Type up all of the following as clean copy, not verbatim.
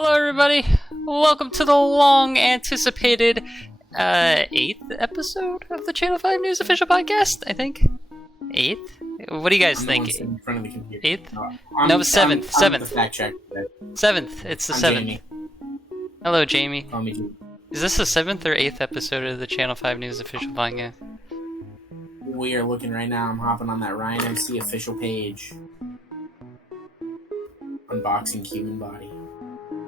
Hello, everybody. Welcome to the long-anticipated 8th episode of the Channel 5 News official podcast. I think 8th. What do you guys I'm think? in front of the computer. 8th? No, 7th. I'm the 7th. fact checker. 7th. It's the I'm 7th. Jamie. Hello, Jamie. Call me Jamie. Is this the 7th or 8th episode of the Channel 5 News official podcast? We are looking right now. I'm hopping on that ryanmc official page. Unboxing human body.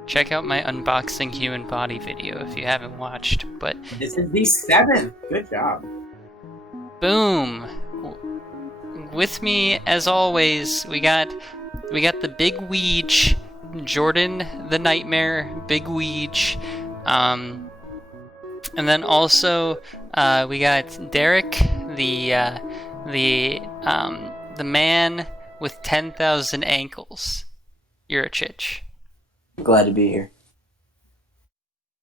Check out my unboxing human body video if you haven't watched. But This is the 7th. Good job. boom. With me, as always, we got the big Weege, Jordan the Nightmare, big Weege, and then also we got Derek, the man with 10,000 ankles. You're a chitch. Glad to be here.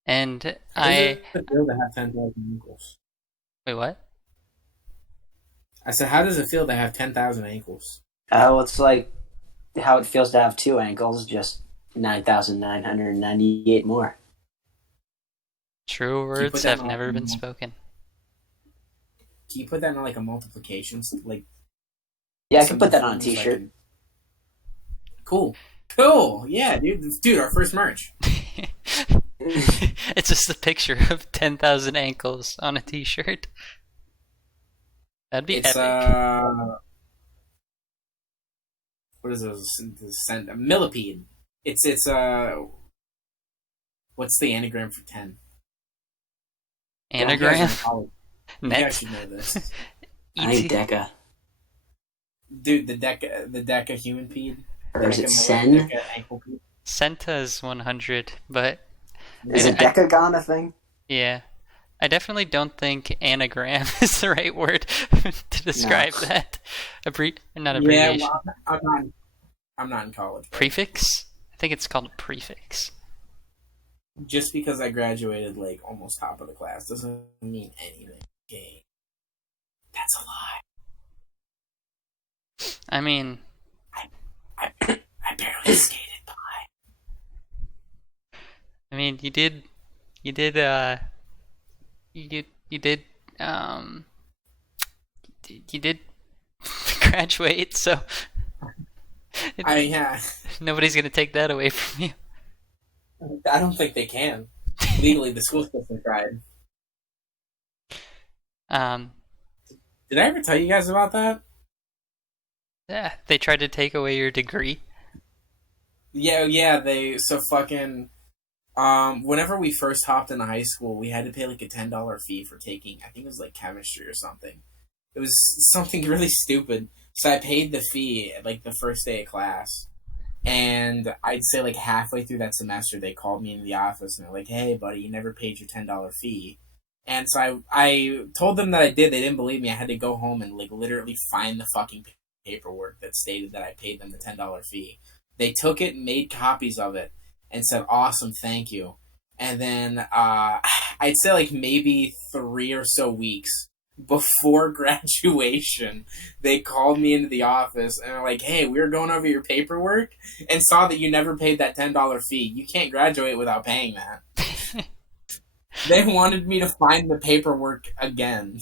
And How does it feel to have 10,000 ankles? wait, what? I said, how does it feel to have 10,000 ankles? It's like how it feels to have two ankles, just 9,998 more. True put words that have on- never been spoken. Can you put that in like a multiplication? Like, Yeah, I can put that on a something so I t-shirt. can- Cool. Yeah, dude, our first merch. It's just a picture of 10,000 ankles on a t-shirt. That'd be It's epic. what is this? A millipede. It's what's the anagram for 10? Anagram? You guys are in college. You guys Net? should know this. I need Deca. Dude, the deca human pede. Or is it Deca Sen? Deca ankle pede. Senta is 100, but Is a Decagon a thing? yeah. I definitely don't think anagram is the right word to describe that. Not Yeah, abbreviation. well, I'm not in college. Prefix? I think it's called a prefix. Just because I graduated like almost top of the class doesn't mean anything. Okay. That's a lie. I mean, I barely skated by. you did graduate, so Yeah. nobody's gonna take that away from you. I don't think they can. Legally, the school system tried. Did I ever tell you guys about that? Yeah, they tried to take away your degree. Yeah, whenever we first hopped into high school, we had to pay like a $10 fee for taking, I think it was like chemistry or something. It was something really stupid. So I paid the fee at like the first day of class. And I'd say like halfway through that semester, they called me into the office and they're like, "Hey, buddy, you never paid your $10 fee." And so I told them that I did. They didn't believe me. I had to go home and like literally find the fucking paperwork that stated that I paid them the $10 fee. They took it and made copies of it and said, "Awesome, thank you." And then I'd say like maybe 3 or so weeks before graduation, they called me into the office and were like, "Hey, we were going over your paperwork and saw that you never paid that $10 fee. You can't graduate without paying that." They wanted me to find the paperwork again.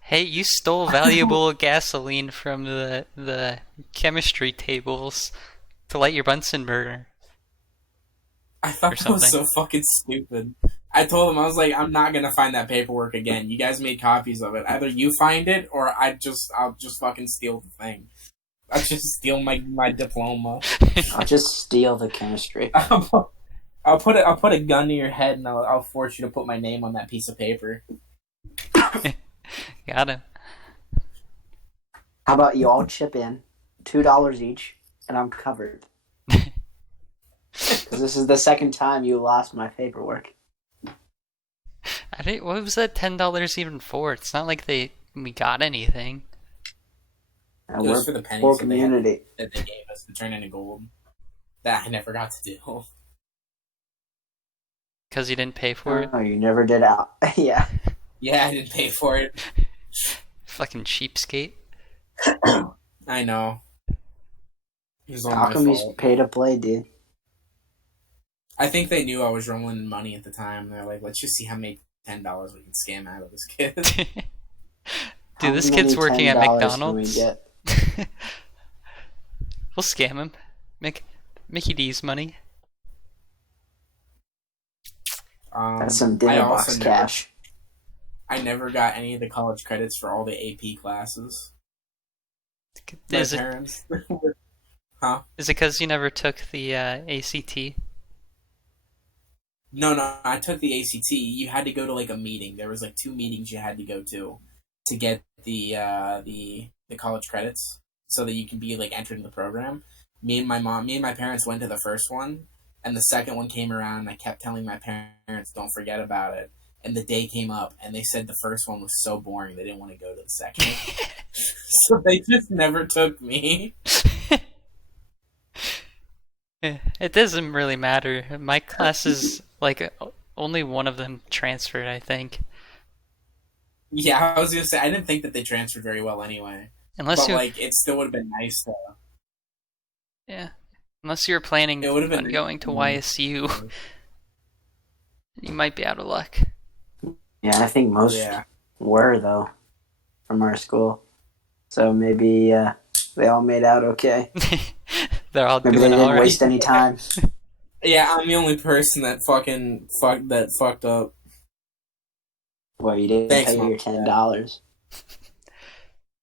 Hey, you stole valuable gasoline from the chemistry tables to light your Bunsen burner. I thought Or that was so something. fucking stupid. I told them, I was like, "I'm not gonna find that paperwork again. You guys made copies of it. Either you find it or I'll just fucking steal the thing. I'll just steal my diploma. I'll just steal the chemistry. I'll put a gun to your head and I'll force you to put my name on that piece of paper." Got him. How about you all chip in $2 each, and I'm covered. Because this is the second time you lost my paperwork. What was that $10 even for? It's not like we got anything. And It we're was for the pennies poor that they had- community. that they gave us to turn into gold. That I never got to do. Because you didn't pay for it? Oh, you never did out. Yeah. Yeah, I didn't pay for it. Fucking cheapskate. I know. It was all How my come he's fault. pay to play, dude? I think they knew I was rolling in money at the time. They're like, let's just see how many $10 we can scam out of this kid. How Dude, this many kid's working at $10 can we McDonald's. get? We'll scam him. Mickey D's money. That's some I dinner also box cash. I never got any of the college credits for all the AP classes. My Is it parents. Huh? is it because you never took the ACT? No, I took the ACT. You had to go to like a meeting. There was like 2 meetings you had to go to get the college credits so that you can be like entered in the program. Me and my parents went to the first one, and the second one came around, and I kept telling my parents, don't forget about it. And the day came up, and they said the first one was so boring they didn't want to go to the second. So they just never took me. It doesn't really matter. My classes, like, only one of them transferred, I think. Yeah, I was gonna say I didn't think that they transferred very well anyway. Unless But you, like, it still would have been nice to. yeah, unless you're planning It would have been on going to YSU, you might be out of luck. Yeah, I think most Yeah. were, though, from our school. So maybe they all made out okay. They're all Maybe they doing didn't alright. waste any time. Yeah, I'm the only person that fucked up. Well, you didn't Thanks, pay Mom. your $10.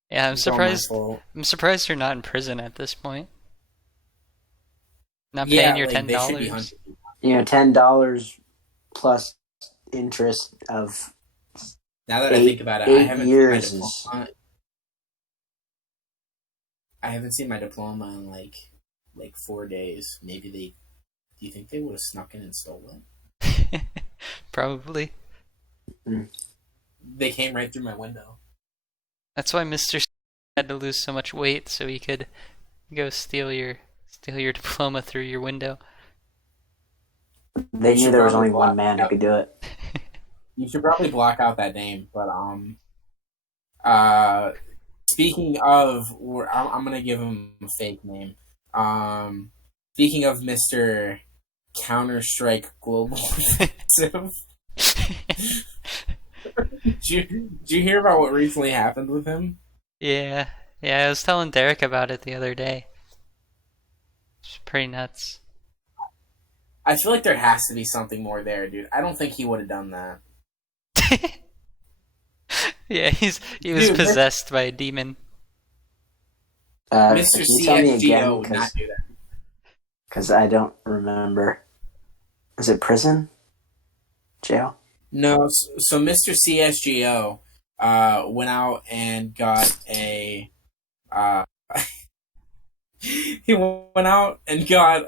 Yeah, I'm It's all my surprised. fault. I'm surprised you're not in prison at this point. Not Yeah, paying your like, they should be $10. hunted. $10 plus interest of Now that I think about it, I 8 haven't years seen my is... diploma. I haven't seen my diploma in like 4 days. Maybe they. Do you think they would have snuck in and stole it? Probably. They came right through my window. That's why Mr. had to lose so much weight so he could go steal your diploma through your window. They You knew should there was probably only one block man who out- could do it. You should probably block out that name. But speaking of, I'm gonna give him a fake name. Speaking of Mr. Counter-Strike Global Offensive, did you hear about what recently happened with him? Yeah, I was telling Derek about it the other day. It's pretty nuts. I feel like there has to be something more there, dude. I don't think he would have done that. Yeah, he was Dude, possessed by a demon. Mr. Can you tell me again? CSGO would not do that. Because I don't remember. Is it prison? Jail? No, so Mr. CSGO went out and got a he went out and got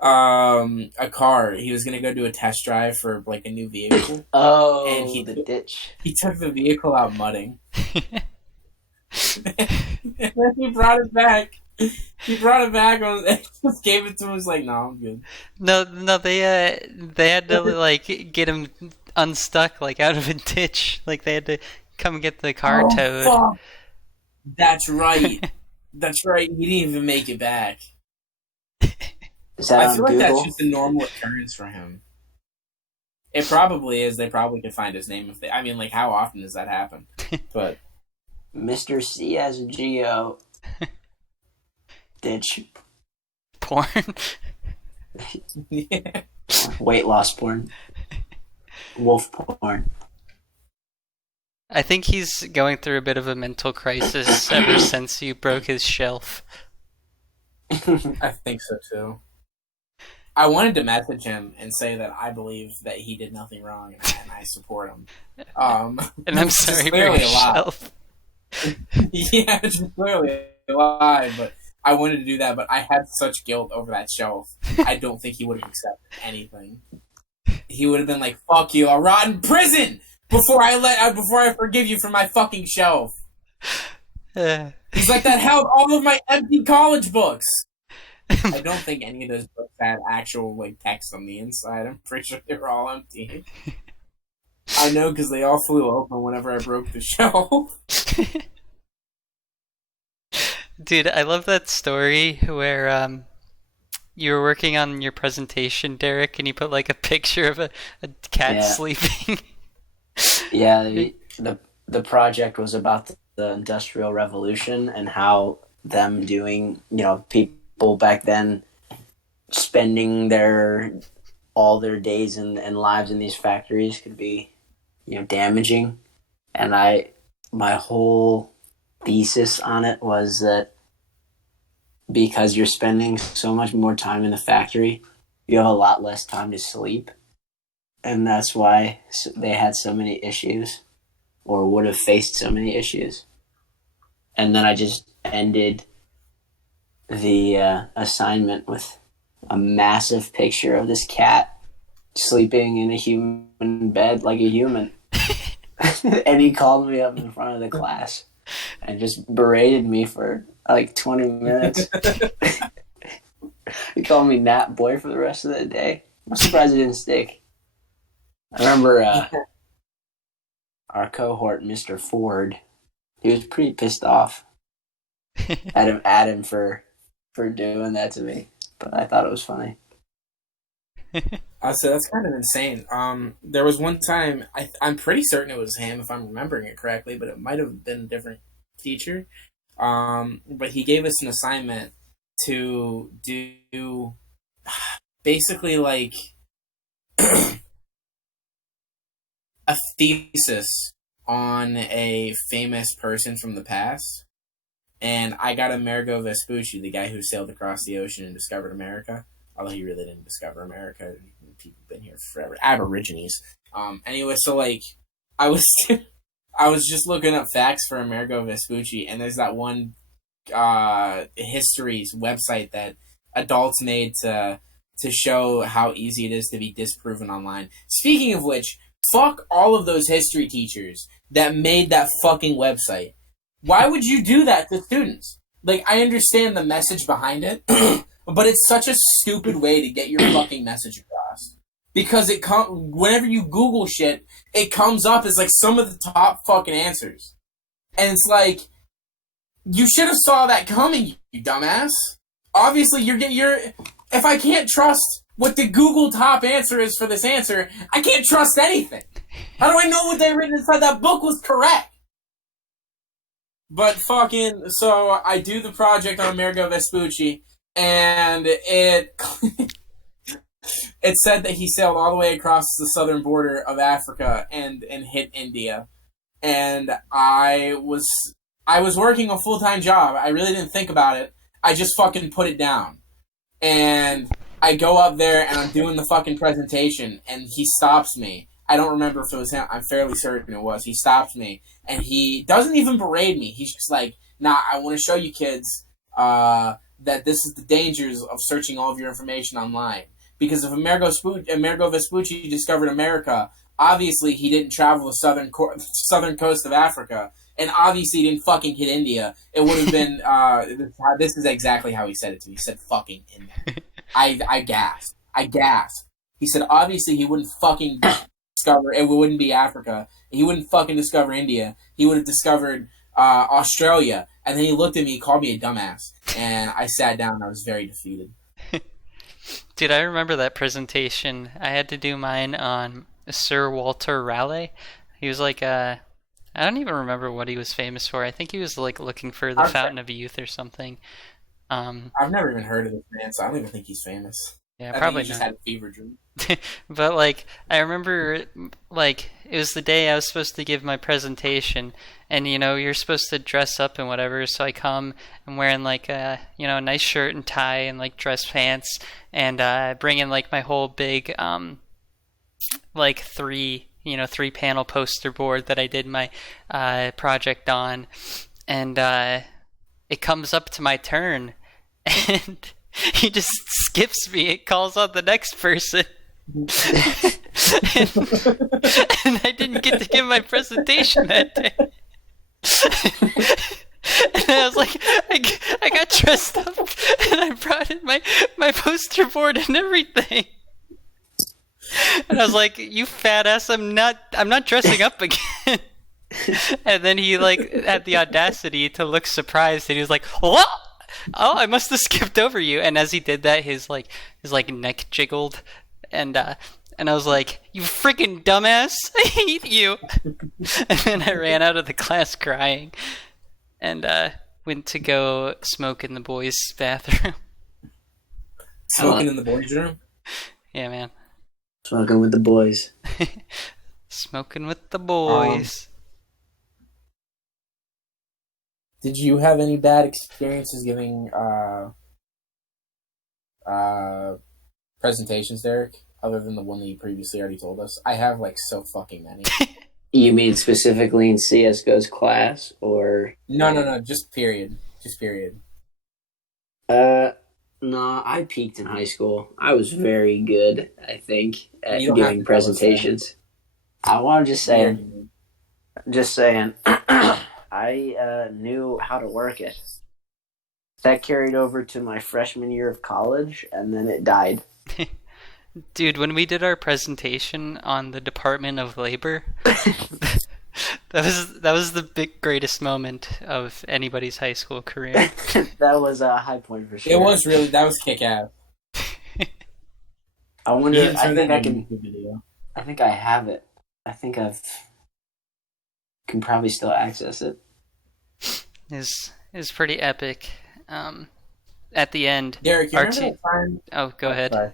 a car. He was gonna go do a test drive for like a new vehicle. Oh, And the ditch. He took the vehicle out mudding. And then he brought it back. He brought it back and just gave it to him. He was like, "No, I'm good." No, they had to like get him unstuck like out of a ditch. Like they had to come get the car towed. Fuck. That's right. That's right. He didn't even make it back. Is that I on feel like Google? that's just a normal occurrence for him. It probably is. They probably could find his name if they. I mean, like, how often does that happen? But Mr. CSGO. Ditch. Porn. yeah. Weight loss porn. Wolf porn. I think he's going through a bit of a mental crisis ever since you broke his shelf. I think so too. I wanted to message him and say that I believe that he did nothing wrong and I support him. And I'm it's just sorry for clearly your a lie. shelf. Yeah, it's just clearly a lie, but I wanted to do that, but I had such guilt over that shelf. I don't think he would have accepted anything. He would have been like, "Fuck you, I'll rot in prison before I forgive you for my fucking shelf." He's like, "That held all of my empty college books." I don't think any of those books had actual like text on the inside. I'm pretty sure they were all empty. I know because they all flew open whenever I broke the shelf. Dude, I love that story where you were working on your presentation, Derek, and you put like a picture of a cat sleeping. Yeah, the project was about the Industrial Revolution and how them doing, people back then spending all their days and lives in these factories could be, damaging. And my whole thesis on it was that because you're spending so much more time in the factory, you have a lot less time to sleep. And that's why they had so many issues, or would have faced so many issues. And then I just ended the assignment with a massive picture of this cat sleeping in a human bed like a human. And he called me up in front of the class and just berated me for like 20 minutes. He called me Nat Boy for the rest of the day. I'm surprised it didn't stick. I remember our cohort, Mr. Ford, he was pretty pissed off at him for doing that to me. But I thought it was funny. So that's kind of insane. There was one time, I'm pretty certain it was him, if I'm remembering it correctly, but it might have been a different teacher. But he gave us an assignment to do basically like a thesis on a famous person from the past. And I got Amerigo Vespucci, the guy who sailed across the ocean and discovered America. Although he really didn't discover America. People have been here forever. Aborigines. Anyway, so like, I was just looking up facts for Amerigo Vespucci, and there's that one history's website that adults made to show how easy it is to be disproven online. Speaking of which, fuck all of those history teachers that made that fucking website. Why would you do that to students? Like, I understand the message behind it, but it's such a stupid way to get your fucking message across. Because whenever you Google shit, it comes up as like some of the top fucking answers. And it's like, you should have saw that coming, you dumbass. Obviously, if I can't trust what the Google top answer is for this answer, I can't trust anything. How do I know what they written inside that book was correct? But so I do the project on Amerigo Vespucci, and it said that he sailed all the way across the southern border of Africa and hit India. And I was working a full-time job. I really didn't think about it. I just fucking put it down. And I go up there and I'm doing the fucking presentation, and he stops me. I don't remember if it was him. I'm fairly certain it was. He stops me, and he doesn't even berate me. He's just like, nah, I want to show you kids that this is the dangers of searching all of your information online. Because if Amerigo Vespucci discovered America, obviously he didn't travel the southern coast of Africa, and obviously he didn't fucking hit India. It would have been, this is exactly how he said it to me. He said fucking in there. I gasped. He said obviously he wouldn't fucking discover, it wouldn't be Africa. He wouldn't fucking discover India. He would have discovered Australia. And then he looked at me, he called me a dumbass. And I sat down and I was very defeated. Dude, I remember that presentation. I had to do mine on Sir Walter Raleigh. He was like I don't even remember what he was famous for. I think he was like looking for the Fountain of Youth or something. I've never even heard of this man, so I don't even think he's famous. Yeah, I probably think he just not. had a fever dream. But like, I remember like it was the day I was supposed to give my presentation, and you're supposed to dress up and whatever. So I come, I'm wearing like a nice shirt and tie and like dress pants, and bring in like my whole big like three panel poster board that I did my project on, and it comes up to my turn, and he just skips me. It calls on the next person. and I didn't get to give my presentation that day. And I was like, I got dressed up and I brought in my poster board and everything. And I was like, you fat ass, I'm not dressing up again. And then he like had the audacity to look surprised, and he was like, what? oh, I must have skipped over you. And as he did that, his neck jiggled, and I was like, you freaking dumbass, I hate you. And then I ran out of the class crying, and went to go smoke in the boys' bathroom. Smoking in the boys' room? Yeah, man. Smoking with the boys. Smoking with the boys. Did you have any bad experiences giving presentations, Derek? Other than the one that you previously already told us? I have, like, so fucking many. You mean specifically in CSGO's class, or? No, just period. No, I peaked in high school. I was very good, I think, at You don't have giving to tell us that. presentations. I want to just saying, I knew how to work it. That carried over to my freshman year of college, and then it died. Dude, when we did our presentation on the Department of Labor, that was the greatest moment of anybody's high school career. That was a high point for sure. It was really, that was kick-ass. I wonder, You I think I can. can, I think I have it. I think can probably still access it. Is pretty epic. At the end, Derek, you remember that time? Oh, go ahead. Sorry.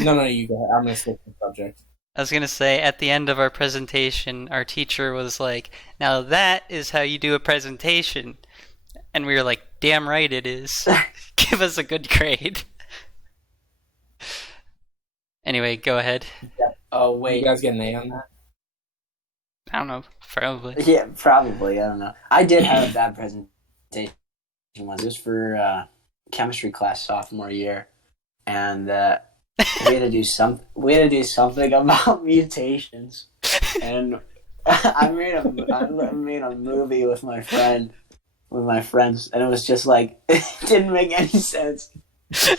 No, you go ahead. I'm going to switch the subject. I was going to say, at the end of our presentation, our teacher was like, now that is how you do a presentation. And we were like, damn right it is. Give us a good grade. Anyway, go ahead. Oh, wait. You guys get an A on that? I don't know. Probably. Yeah, probably. I don't know. I did have a bad presentation once. It was for chemistry class sophomore year. And we had to do something about mutations, and I made a movie with my friends, and it was just like it didn't make any sense.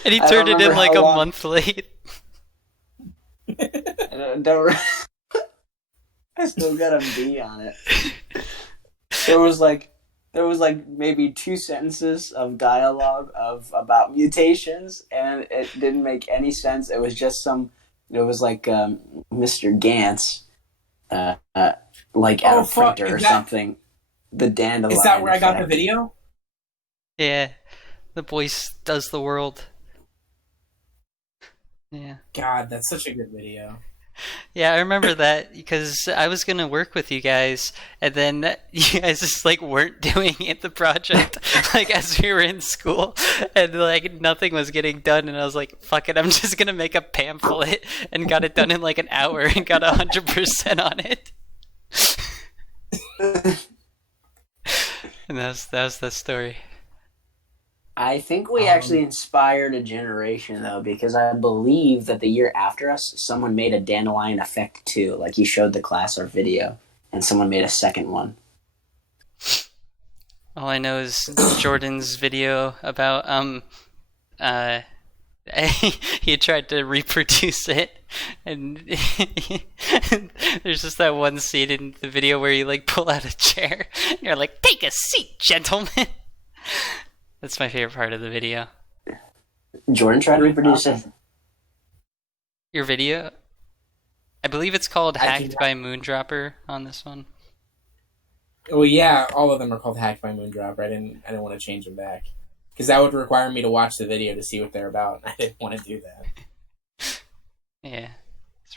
And he turned it in like a month late. I still got a B on it. There was like maybe 2 sentences of dialogue about mutations, and it didn't make any sense. It was just Mr. Gantz, like at a printer or something. The dandelion. Is that where I got the video? Yeah, the voice does the world. Yeah. God, that's such a good video. Yeah, I remember that because I was gonna work with you guys, and then you guys just like weren't doing the project like as we were in school, and like nothing was getting done, and I was like, "Fuck it, I'm just gonna make a pamphlet," and got it done in like an hour and got 100% on it. And that was the story. I think we actually inspired a generation, though, because I believe that the year after us, someone made a dandelion effect, too. Like, you showed the class our video, and someone made a second one. All I know is Jordan's video about, he tried to reproduce it, and there's just that one scene in the video where you, like, pull out a chair, and you're like, take a seat, gentlemen! That's my favorite part of the video. Jordan tried to reproduce it. Your video? I believe it's called Hacked by Moondropper on this one. Well, yeah, all of them are called Hacked by Moondropper. I didn't want to change them back. Because that would require me to watch the video to see what they're about, and I didn't want to do that. Yeah.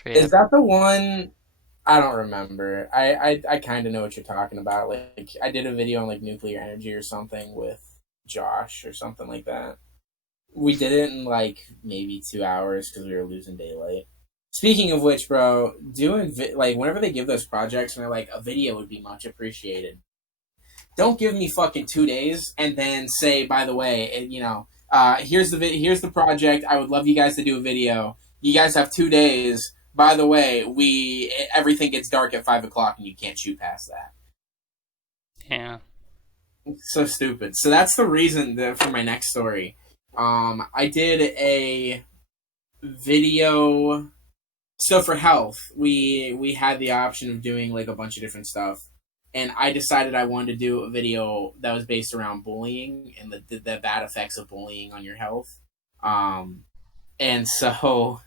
Is that the one? I don't remember. I kind of know what you're talking about. Like, I did a video on, like, nuclear energy or something with Josh or something like that. We did it in like maybe 2 hours because we were losing daylight. Speaking of which, bro, doing like whenever they give those projects and they're like a video would be much appreciated. Don't give me fucking 2 days and then say, by the way, here's the project. I would love you guys to do a video. You guys have 2 days. By the way, everything gets dark at 5:00 and you can't shoot past that. Yeah. So stupid. So that's the reason for my next story. I did a video. So for health, we had the option of doing like a bunch of different stuff, and I decided I wanted to do a video that was based around bullying and the bad effects of bullying on your health. And so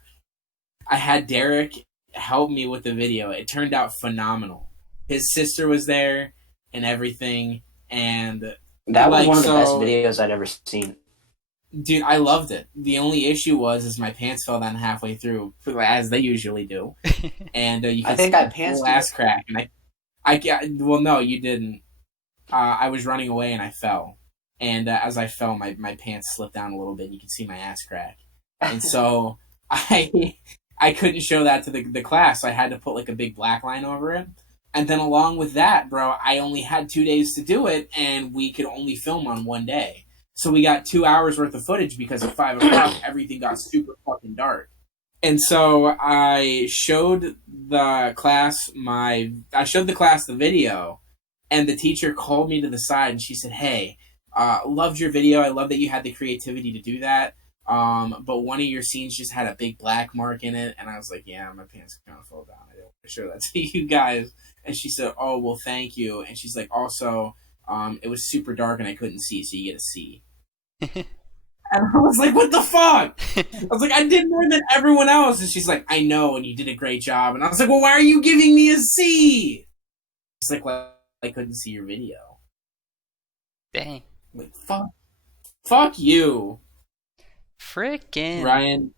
I had Derek help me with the video. It turned out phenomenal. His sister was there and everything, and that was one of the best videos I'd ever seen. Dude, I loved it. The only issue was my pants fell down halfway through, as they usually do, and you can see my ass crack. And well, no, you didn't. I was running away and I fell, and as I fell, my pants slipped down a little bit. And you can see my ass crack, and so I couldn't show that to the class. So I had to put like a big black line over it. And then along with that, bro, I only had 2 days to do it, and we could only film on one day. So we got 2 hours worth of footage because at 5 o'clock, everything got super fucking dark. And so I showed the class the video, and the teacher called me to the side and she said, "Hey, loved your video. I love that you had the creativity to do that. But one of your scenes just had a big black mark in it." And I was like, "Yeah, my pants kind of fell down. I didn't want to show that to you guys." And she said, "Oh, well, thank you." And she's like, "Also, it was super dark and I couldn't see, so you get a C." And I was like, "What the fuck?" I was like, "I did more than everyone else." And she's like, "I know, and you did a great job." And I was like, "Well, why are you giving me a C?" It's like, "Well, I couldn't see your video." Dang. Like, fuck you. Frickin'. Ryan,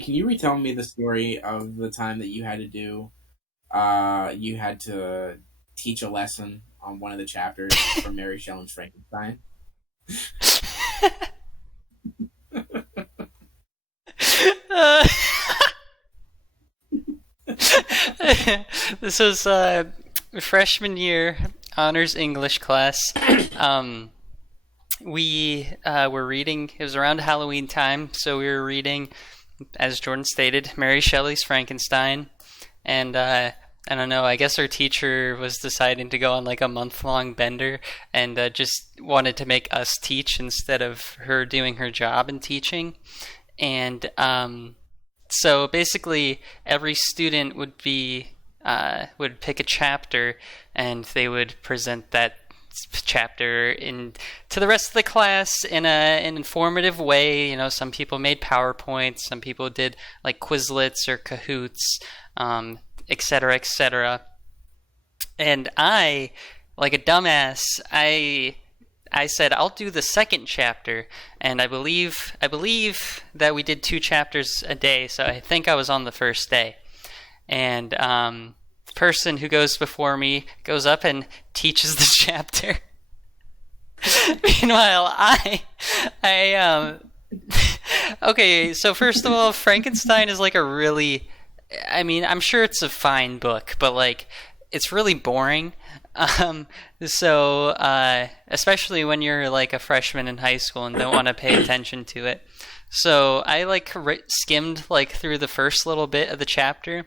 can you retell me the story of the time that you had to teach a lesson on one of the chapters from Mary Shelley's Frankenstein? This was freshman year honors English class. We were reading. It was around Halloween time, so we were reading, as Jordan stated, Mary Shelley's Frankenstein. And I don't know, I guess our teacher was deciding to go on like a month-long bender and just wanted to make us teach instead of her doing her job in teaching. And so basically every student would pick a chapter, and they would present that chapter to the rest of the class in an informative way. You know, some people made PowerPoints, some people did like Quizlets or Kahoots, etc., etc. And I, like a dumbass, I said I'll do the second chapter, and I believe that we did 2 chapters a day, so I think I was on the first day. And the person who goes before me goes up and teaches the chapter. Meanwhile, okay, so first of all, Frankenstein is like I'm sure it's a fine book, but like it's really boring. So especially when you're like a freshman in high school and don't want to pay attention to it. So I like skimmed like through the first little bit of the chapter,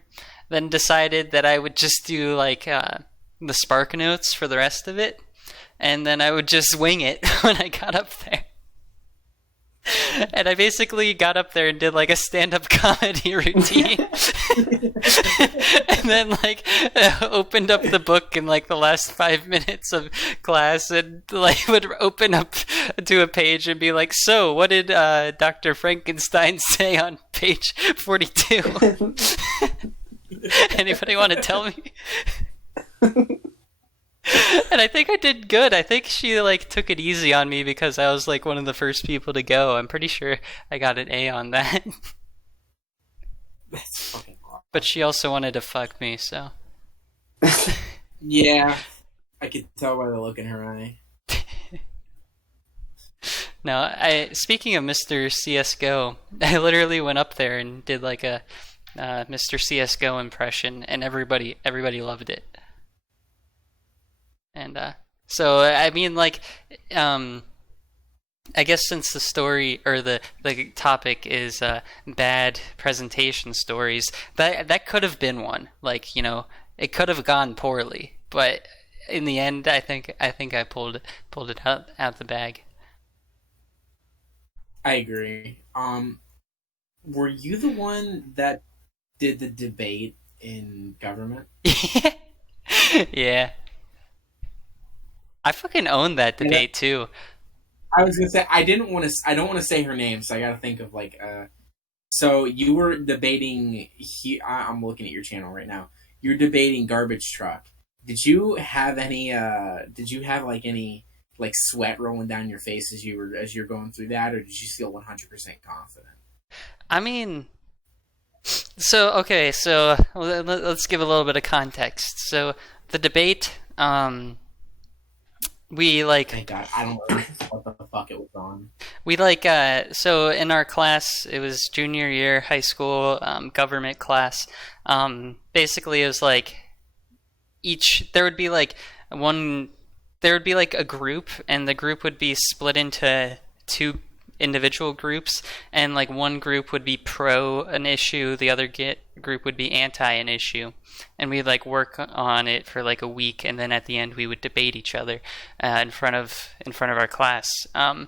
then decided that I would just do like the Spark Notes for the rest of it, and then I would just wing it when I got up there. And I basically got up there and did like a stand-up comedy routine. And then like opened up the book in like the last 5 minutes of class, and like would open up to a page and be like, "So what did Dr. Frankenstein say on page 42? Anybody want to tell me?" And I think I did good. I think she like took it easy on me because I was like one of the first people to go. I'm pretty sure I got an A on that. That's fucking awesome. But she also wanted to fuck me, so. Yeah, I could tell by the look in her eye. No, speaking of Mr. CSGO, I literally went up there and did like a Mr. CSGO impression, and everybody loved it. And so I mean, like, I guess since the story or the topic is bad presentation stories, that could have been one. Like, you know, it could have gone poorly, but in the end, I think I pulled it out the bag. I agree. Were you the one that did the debate in government? Yeah. I fucking owned that And debate too. I was gonna say I didn't want to. I don't want to say her name, so I got to think of like. So you were debating. I'm looking at your channel right now. You're debating garbage truck. Did you have any? Did you have like any like sweat rolling down your face as you're going through that, or did you feel 100% confident? I mean, so okay, so let's give a little bit of context. So the debate, we like Thank God. I don't know what the fuck it was on. so in our class, it was junior year high school government class. Basically, it was like each there would be like one there would be like a group, and the group would be split into two individual groups, and like one group would be pro an issue, the other group would be anti an issue, and we'd like work on it for like a week, and then at the end we would debate each other in front of our class. And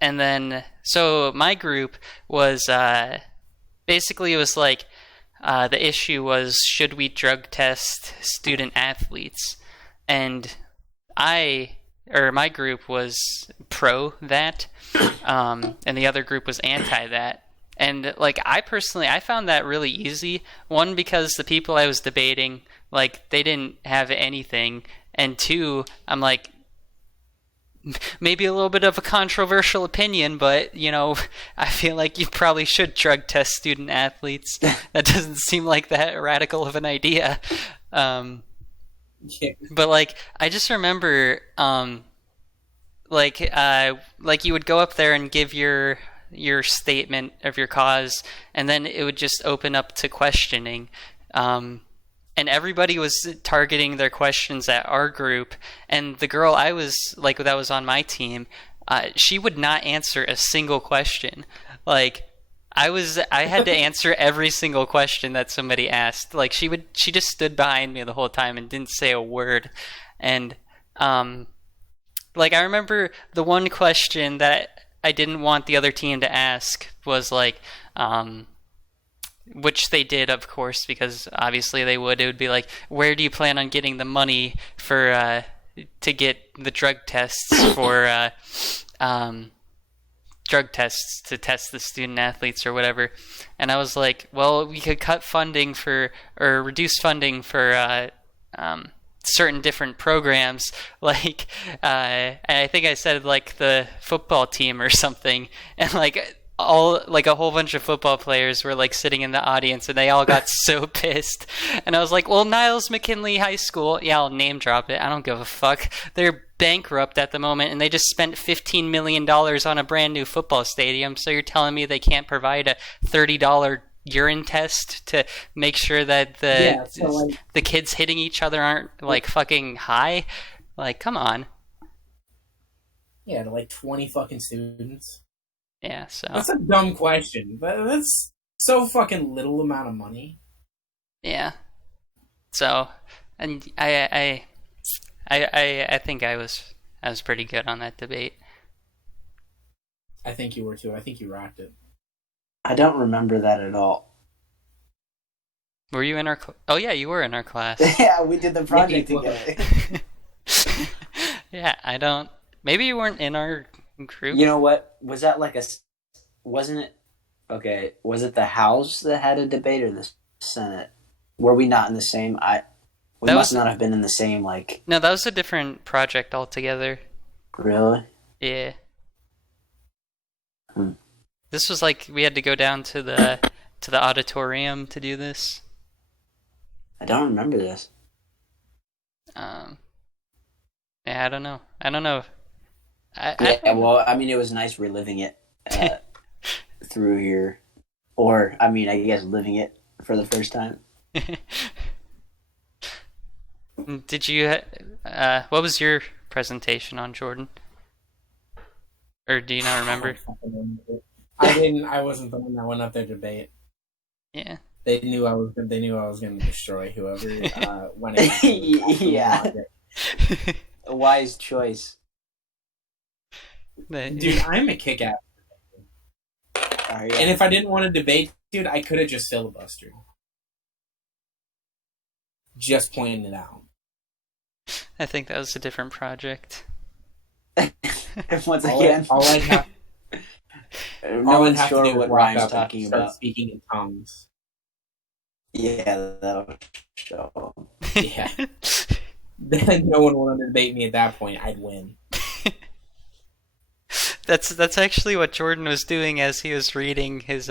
then so my group was basically it was like the issue was, should we drug test student athletes? And my group was pro that, and the other group was anti that. And like I found that really easy. One, because the people I was debating, like they didn't have anything, and two, I'm like, maybe a little bit of a controversial opinion, but I feel like you probably should drug test student athletes. That doesn't seem like that radical of an idea. Yeah. But like I just remember like you would go up there and give your statement of your cause, and then it would just open up to questioning. And everybody was targeting their questions at our group, and the girl I was like that was on my team, she would not answer a single question. Like I had to answer every single question that somebody asked. Like she just stood behind me the whole time and didn't say a word. And like I remember the one question that I didn't want the other team to ask was like which they did, of course, because obviously they would. It would be like, where do you plan on getting the money for to get the drug tests for drug tests to test the student athletes or whatever? And I was like, well, we could cut funding or reduce funding for certain different programs, like I think I said like the football team or something, and like a whole bunch of football players were like sitting in the audience, and they all got so pissed. And I was like, well, Niles McKinley High School, yeah, I'll name drop it, I don't give a fuck, they're bankrupt at the moment, and they just spent $15 million on a brand new football stadium. So you're telling me they can't provide a $30 urine test to make sure that the kids hitting each other aren't like fucking high? Like, come on. Yeah, to like 20 fucking students. Yeah, so that's a dumb question. That's so fucking little amount of money. Yeah. So, and I think I was pretty good on that debate. I think you were too. I think you rocked it. I don't remember that at all. Were you in our? Oh yeah, you were in our class. Yeah, we did the project together. Yeah, I don't. Maybe you weren't in our group. You know what? Was that like wasn't it? Okay, was it the House that had a debate or the Senate? Were we not in the same? We must not have been in the same like. No, that was a different project altogether. Really? Yeah. This was like we had to go down to the auditorium to do this. I don't remember this. Yeah, I don't know. Well, I mean, it was nice reliving it through here, or I mean, I guess living it for the first time. Did you? What was your presentation on, Jordan? Or do you not remember? I didn't. I wasn't the one that went up there to debate. Yeah. They knew I was going to destroy whoever went. Yeah. A wise choice. Dude, I'm a kick-ass. Yeah. And if I didn't want to debate, dude, I could have just filibustered. Just pointing it out. I think that was a different project. And once again, All I'd have, no one's to sure do what is walk Ryan's up and talking start about. speaking in tongues. Yeah, that'll show. Yeah. Then no one wanted to debate me at that point. I'd win. That's actually what Jordan was doing as he was reading his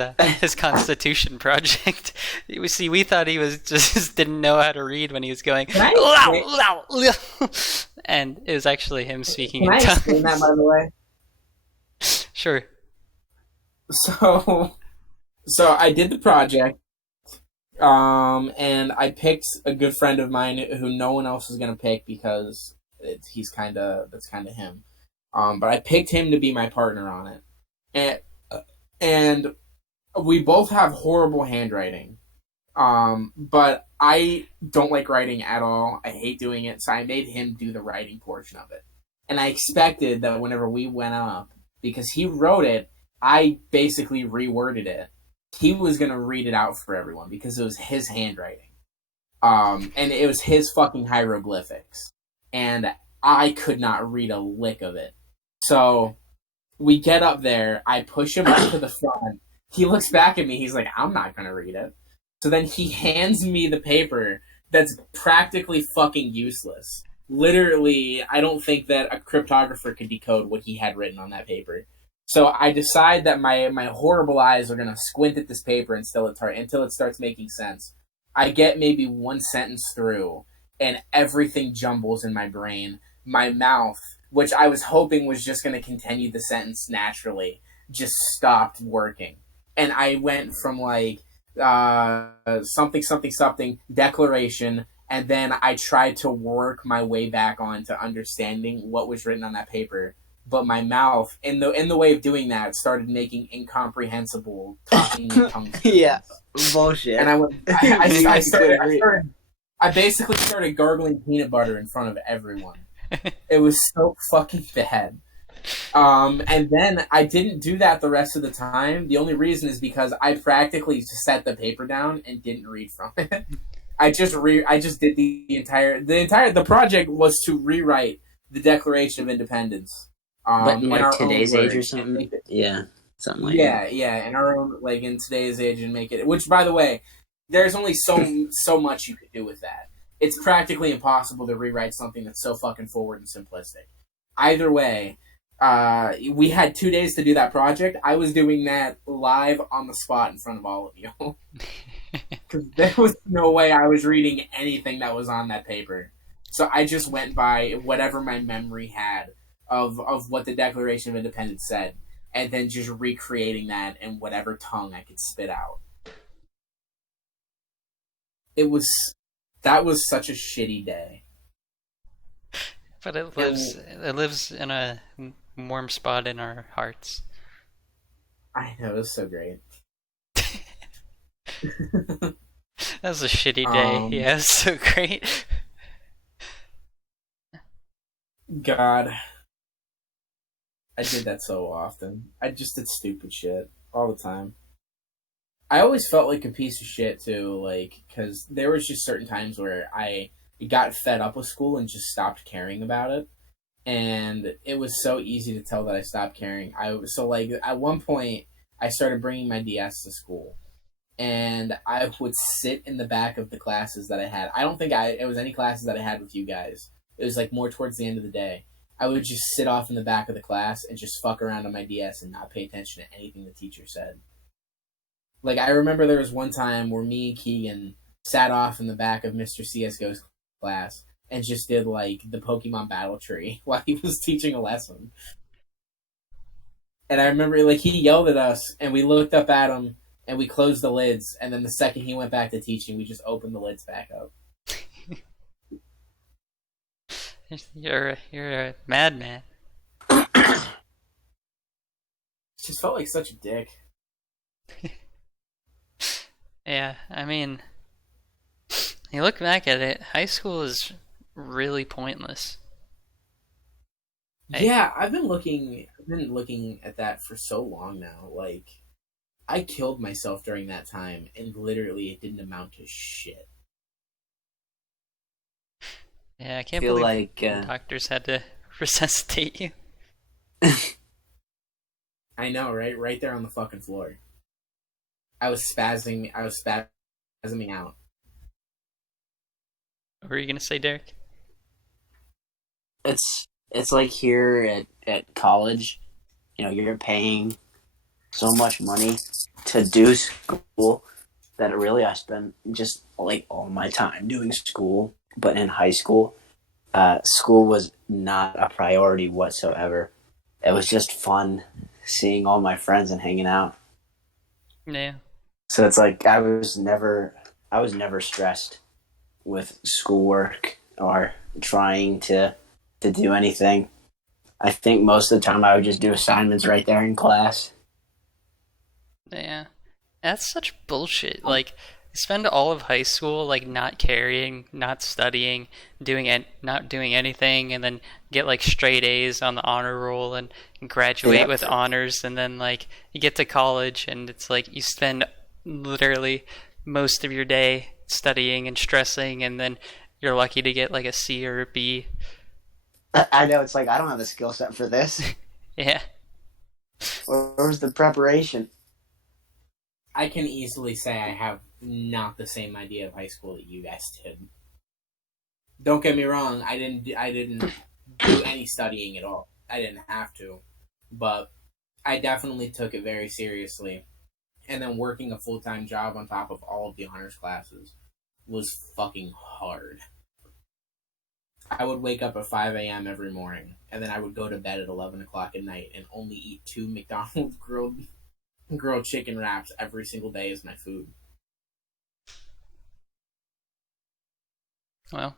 Constitution project. You see, we thought he was just didn't know how to read when he was going, Can I and it was actually him speaking Can in I tongues. explain that, by the way? Sure. So, I did the project, and I picked a good friend of mine who no one else was gonna pick because that's kind of him. But I picked him to be my partner on it, and we both have horrible handwriting. But I don't like writing at all. I hate doing it, so I made him do the writing portion of it. And I expected that whenever we went up, because he wrote it, I basically reworded it. He was gonna read it out for everyone because it was his handwriting. And it was his fucking hieroglyphics. And I could not read a lick of it. So we get up there, I push him up to the front. He looks back at me, he's like, I'm not gonna read it. So then he hands me the paper that's practically fucking useless. Literally, I don't think that a cryptographer could decode what he had written on that paper. So I decide that my horrible eyes are gonna squint at this paper until it starts making sense. I get maybe one sentence through, and everything jumbles in my brain. My mouth, which I was hoping was just gonna continue the sentence naturally, just stopped working. And I went from like something something something declaration, and then I tried to work my way back on to understanding what was written on that paper, but my mouth in the way of doing that started making incomprehensible talking tongue Yeah, bullshit. and I basically started gargling peanut butter in front of everyone. It was so fucking bad. And then I didn't do that the rest of the time. The only reason is because I practically set the paper down and didn't read from it. I just did the project was to rewrite the Declaration of Independence. But in like our today's own age or words, something? Yeah, something like that. yeah, in our own, like in today's age, and make it. Which, by the way, there's only so much you could do with that. It's practically impossible to rewrite something that's so fucking forward and simplistic. Either way, we had 2 days to do that project. I was doing that live on the spot in front of all of you. Because there was no way I was reading anything that was on that paper. So I just went by whatever my memory had of what the Declaration of Independence said, and then just recreating that in whatever tongue I could spit out. That was such a shitty day. But it lives in a warm spot in our hearts. I know, it was so great. That was a shitty day. Yeah, it was so great. God. I did that so often. I just did stupid shit all the time. I always felt like a piece of shit too, like, because there was just certain times where I got fed up with school and just stopped caring about it. And it was so easy to tell that I stopped caring. Like, at one point, I started bringing my DS to school. And I would sit in the back of the classes that I had. I don't think it was any classes that I had with you guys. It was like more towards the end of the day. I would just sit off in the back of the class and just fuck around on my DS and not pay attention to anything the teacher said. Like, I remember there was one time where me and Keegan sat off in the back of Mr. CSGO's class and just did, like, the Pokemon Battle Tree while he was teaching a lesson. And I remember, like, he yelled at us, and we looked up at him, and we closed the lids, and then the second he went back to teaching, we just opened the lids back up. You're a madman. It just felt like such a dick. Yeah, I mean, you look back at it, high school is really pointless. Yeah, I've been looking at that for so long now. Like, I killed myself during that time, and literally it didn't amount to shit. Yeah, I I can't feel believe like doctors had to resuscitate you. I know, right? Right there on the fucking floor. I was spazzing. I was spasming out. What were you gonna say, Derek? it's like here at college, you're paying so much money to do school that really I spend just like all my time doing school. But in high school, school was not a priority whatsoever. It was just fun seeing all my friends and hanging out. Yeah. So it's like I was never stressed with schoolwork or trying to do anything. I think most of the time I would just do assignments right there in class. Yeah. That's such bullshit. Like, spend all of high school like not caring, not studying, not doing anything, and then get like straight A's on the honor roll and graduate Yep. with honors, and then like you get to college and it's like you spend literally most of your day studying and stressing, and then you're lucky to get like a C or a B. I know it's like I don't have the skill set for this. Yeah. Where's the preparation? I can easily say I have not the same idea of high school that you guys did. Don't get me wrong. I didn't do any studying at all. I didn't have to, but I definitely took it very seriously. And then working a full-time job on top of all of the honors classes was fucking hard. I would wake up at 5 a.m. every morning, and then I would go to bed at 11 o'clock at night and only eat 2 McDonald's grilled chicken wraps every single day as my food. Well,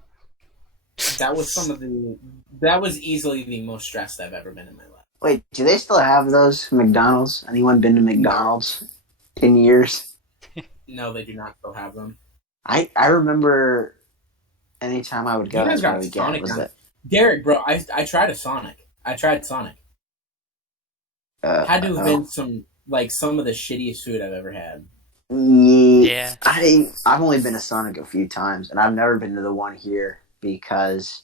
That was easily the most stressed I've ever been in my life. Wait, do they still have those McDonald's? Anyone been to McDonald's in years? No, they do not still have them. I remember anytime I would go, You guys that's what I got would get. Sonic Was on. that Derek, bro, I tried a Sonic. I tried Sonic. Had to have been some of the shittiest food I've ever had. yeah. I've only been to Sonic a few times, and I've never been to the one here because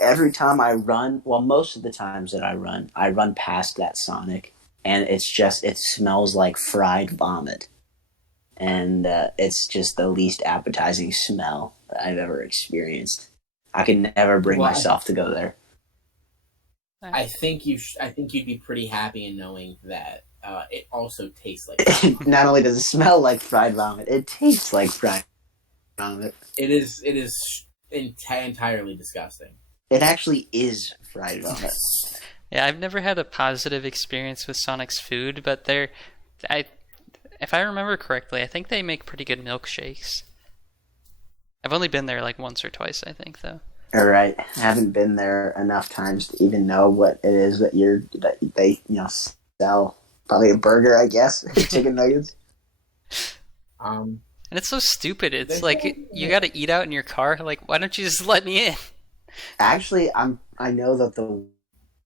every time I run, well, most of the times that I run past that Sonic, and it smells like fried vomit, and it's just the least appetizing smell that I've ever experienced. I could never bring Well, myself to go there. I think I think you'd be pretty happy in knowing that it also tastes like. Not only does it smell like fried vomit, it tastes like fried vomit. It is entirely disgusting. It actually is fried vomit. Yeah, I've never had a positive experience with Sonic's food, but if I remember correctly, I think they make pretty good milkshakes. I've only been there like once or twice, I think, though. All right, I haven't been there enough times to even know what it is that they sell. Probably a burger, I guess. Chicken nuggets. Um, And it's so stupid. It's There's like no- you got to eat out in your car. Like, why don't you just let me in? Actually, I know that the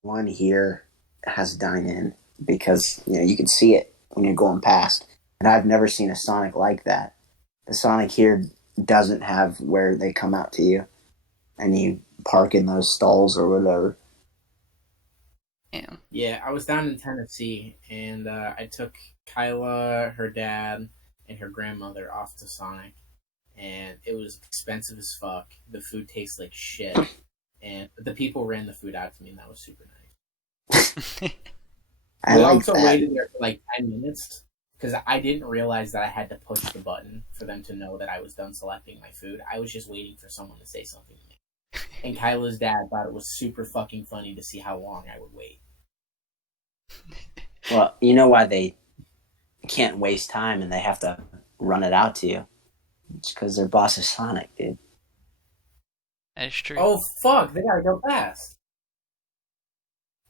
one here has dine-in because you can see it when you're going past, and I've never seen a Sonic like that. The Sonic here doesn't have where they come out to you, and you park in those stalls or whatever. Yeah. yeah, I was down in Tennessee, and I took Kyla, her dad, and her grandmother off to Sonic, and it was expensive as fuck. The food tastes like shit, and the people ran the food out to me, and that was super nice. I We like also that. waited there for like 10 minutes because I didn't realize that I had to push the button for them to know that I was done selecting my food. I was just waiting for someone to say something to me. And Kyla's dad thought it was super fucking funny to see how long I would wait. Well, you know why they can't waste time and they have to run it out to you? It's because their boss is Sonic, dude. That's true. Oh, fuck, they gotta go fast.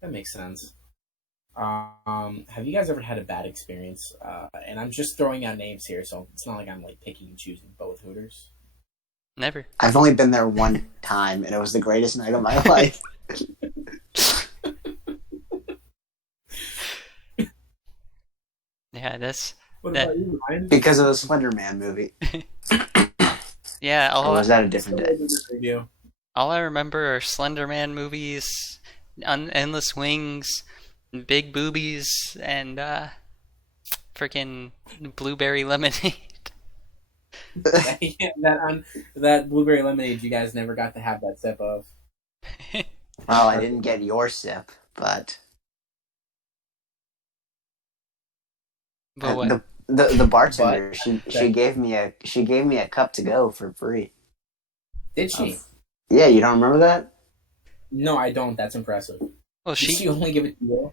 That makes sense. Have you guys ever had a bad experience? And I'm just throwing out names here, so it's not like I'm like picking and choosing, but with Hooters. Never. I've only been there one time, and it was the greatest night of my life. Yeah, that's What that. about you, Ryan? Because of the Slender Man movie. Yeah, Or was that a different day? Review. all I remember are Slender Man movies, Endless Wings, Big Boobies, and freaking Blueberry Lemonade. That blueberry lemonade, you guys never got to have that sip of. Well, I didn't get your sip, but But what? the But bartender she gave me a cup to go for free. did she? Yeah, you don't remember that? No, I don't. That's impressive. Well, Did she only give it to you?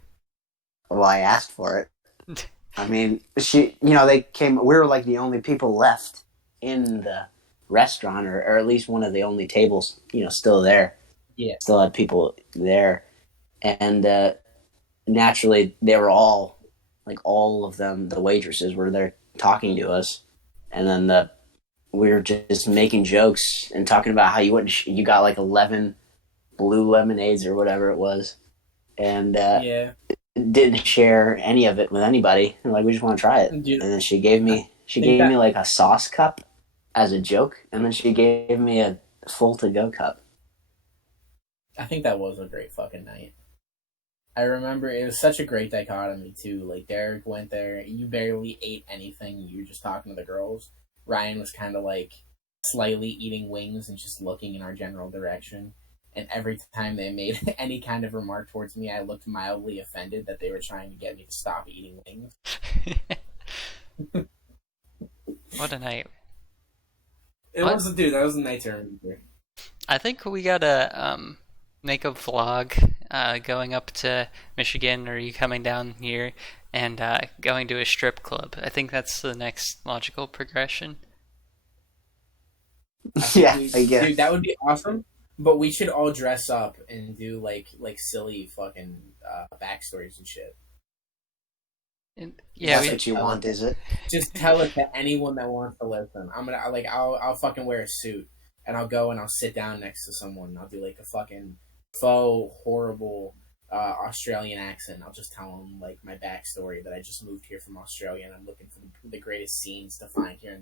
Well, I asked for it. I mean, they came. We were like the only people left in the restaurant, or at least one of the only tables, still there. Yeah. Still had people there, and naturally, they were all of them, the waitresses were there talking to us, and then we were just making jokes and talking about how you got like 11 blue lemonades or whatever it was, and Yeah. didn't share any of it with anybody. We're like, we just want to try it. Dude, And then she gave me like a sauce cup as a joke, and then she gave me a full to go cup. I think that was a great fucking night. I remember it was such a great dichotomy too. Like Derek went there, you barely ate anything. You were just talking to the girls. Ryan was kind of like slightly eating wings and just looking in our general direction. And every time they made any kind of remark towards me, I looked mildly offended that they were trying to get me to stop eating wings. What a night. That was a night to remember. I think we gotta make a vlog going up to Michigan, or you coming down here and going to a strip club. I think that's the next logical progression. Yeah, I guess. Dude, that would be awesome. But we should all dress up and do like silly fucking backstories and shit. And, yeah, That's what you want, is it? Just tell it to anyone that wants to listen. I'll fucking wear a suit and I'll go and I'll sit down next to someone and I'll do like a fucking faux horrible Australian accent. I'll just tell them like my backstory, that I just moved here from Australia and I'm looking for the greatest scenes to find here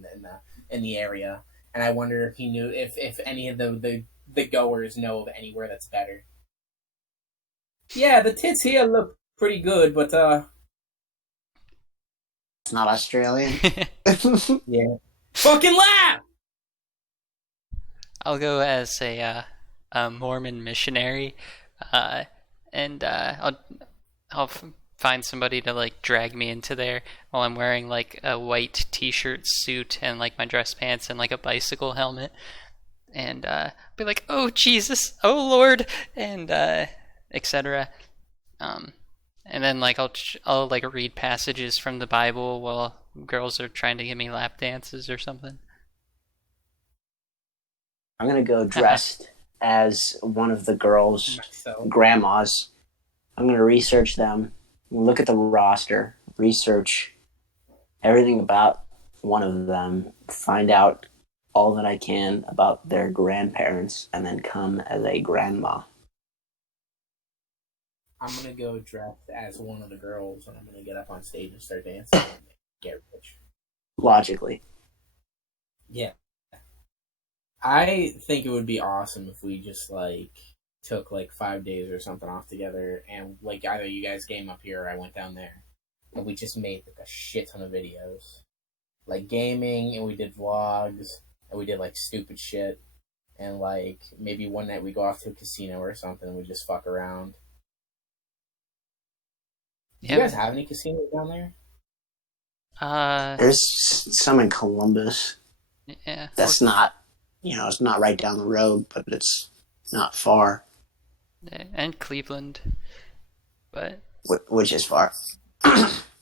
in the area. And I wonder if he knew if any of the goers know of anywhere that's better. Yeah, the tits here look pretty good, but It's not Australian. yeah. Fucking laugh! I'll go as a Mormon missionary, and I'll find somebody to like drag me into there while I'm wearing like a white t-shirt suit and like my dress pants and like a bicycle helmet, and be like, "Oh Jesus, oh Lord," and etc. And then like I'll like read passages from the Bible while girls are trying to give me lap dances or something. I'm gonna go dressed as one of the girls' So, grandmas. I'm gonna research them, look at the roster, research everything about one of them, find out all that I can about their grandparents, and then come as a grandma. I'm gonna go dressed as one of the girls and I'm gonna get up on stage and start dancing and get rich. Logically. Yeah. I think it would be awesome if we just like took like 5 days or something off together and like either you guys came up here or I went down there and we just made like a shit ton of videos. Like gaming, and we did vlogs and we did like stupid shit, and like maybe one night we go off to a casino or something and we just fuck around. Do you guys have any casinos down there? There's some in Columbus. Yeah. That's not, it's not right down the road, but it's not far. And Cleveland, but Which is far.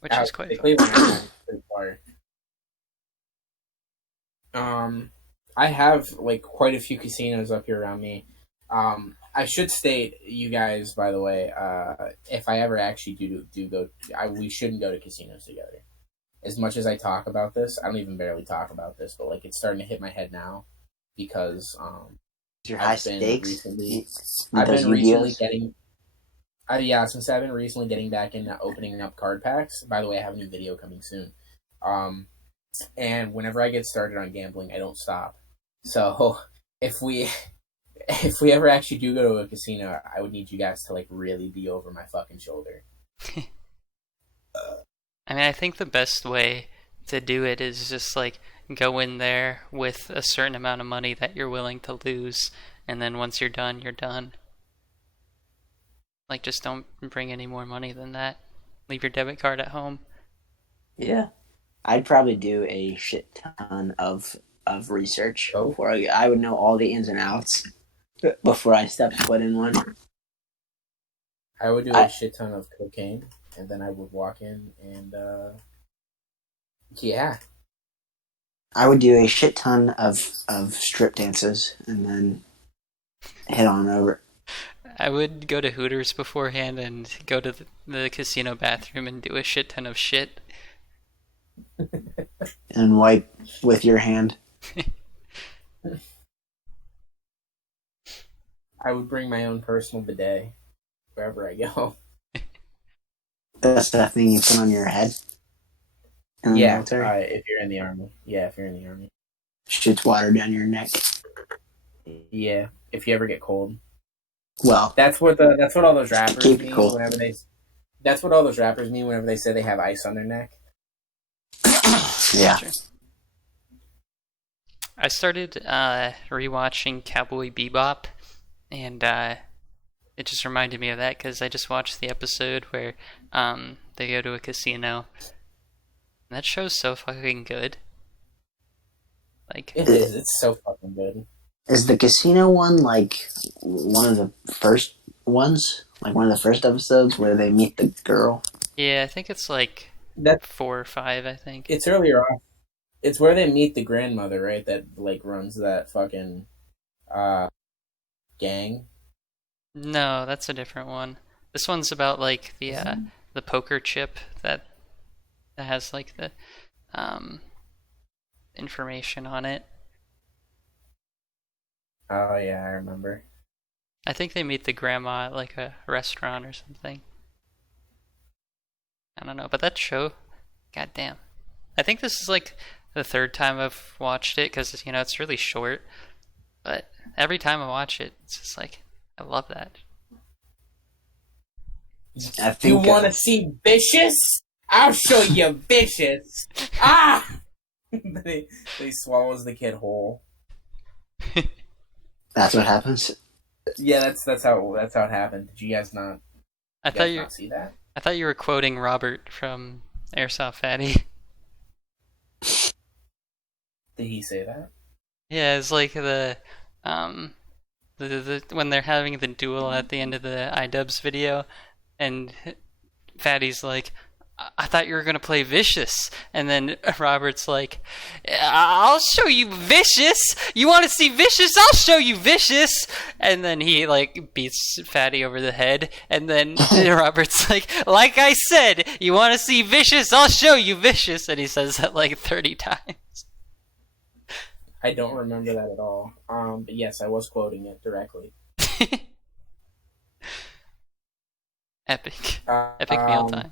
which is quite fun. Cleveland is pretty far. I have like quite a few casinos up here around me. I should state, you guys, by the way, if I ever actually do go, we shouldn't go to casinos together. As much as I talk about this, I don't even barely talk about this, but like it's starting to hit my head now because Your high I've been stakes. I've been recently getting. Yeah, since I've been recently getting back into opening up card packs. By the way, I have a new video coming soon. And whenever I get started on gambling, I don't stop. So if we if we ever actually do go to a casino, I would need you guys to like really be over my fucking shoulder. I mean, I think the best way to do it is just like go in there with a certain amount of money that you're willing to lose, and then once you're done, you're done. Like, just don't bring any more money than that. Leave your debit card at home. Yeah, I'd probably do a shit ton of research before I would know all the ins and outs before I stepped foot in one. I would do a shit ton of cocaine, and then I would walk in and yeah. I would do a shit ton of strip dances and then head on over. I would go to Hooters beforehand and go to the casino bathroom and do a shit ton of shit. And wipe with your hand. I would bring my own personal bidet wherever I go. That's that thing you put on your head? In the military? If you're in the army. Yeah, if you're in the army. Shoots water down your neck. Yeah, if you ever get cold. Well, that's what all those rappers mean cool. whenever they. That's what all those rappers mean whenever they say they have ice on their neck. Yeah. I started rewatching Cowboy Bebop, and it just reminded me of that because I just watched the episode where they go to a casino. And that show's so fucking good. Like, it is. It's so fucking good. Is the casino one like one of the first ones? Like one of the first episodes where they meet the girl? Yeah, I think it's like that 4 or 5, I think. It's earlier on. It's where they meet the grandmother, right? That like runs that fucking gang. No, that's a different one. This one's about like the poker chip that has like the information on it. Oh yeah, I remember. I think they meet the grandma at like a restaurant or something. I don't know, but that show, goddamn. I think this is like the third time I've watched it because it's really short. But every time I watch it, it's just like I love that. I think, you want to see vicious? I'll show you vicious. Ah! He swallows the kid whole. That's what happens. Yeah, that's how it happened. Did you guys not? I thought you not see that. I thought you were quoting Robert from Airsoft Fatty. Did he say that? Yeah, it's like the when they're having the duel at the end of the iDubbbz video, and Fatty's like, I thought you were gonna play Vicious, and then Robert's like, I'll show you Vicious. You want to see Vicious? I'll show you Vicious. And then he like beats Fatty over the head, and then Robert's like I said, you want to see Vicious? I'll show you Vicious. And he says that like 30 times. I don't remember that at all. But yes, I was quoting it directly. Epic meal time.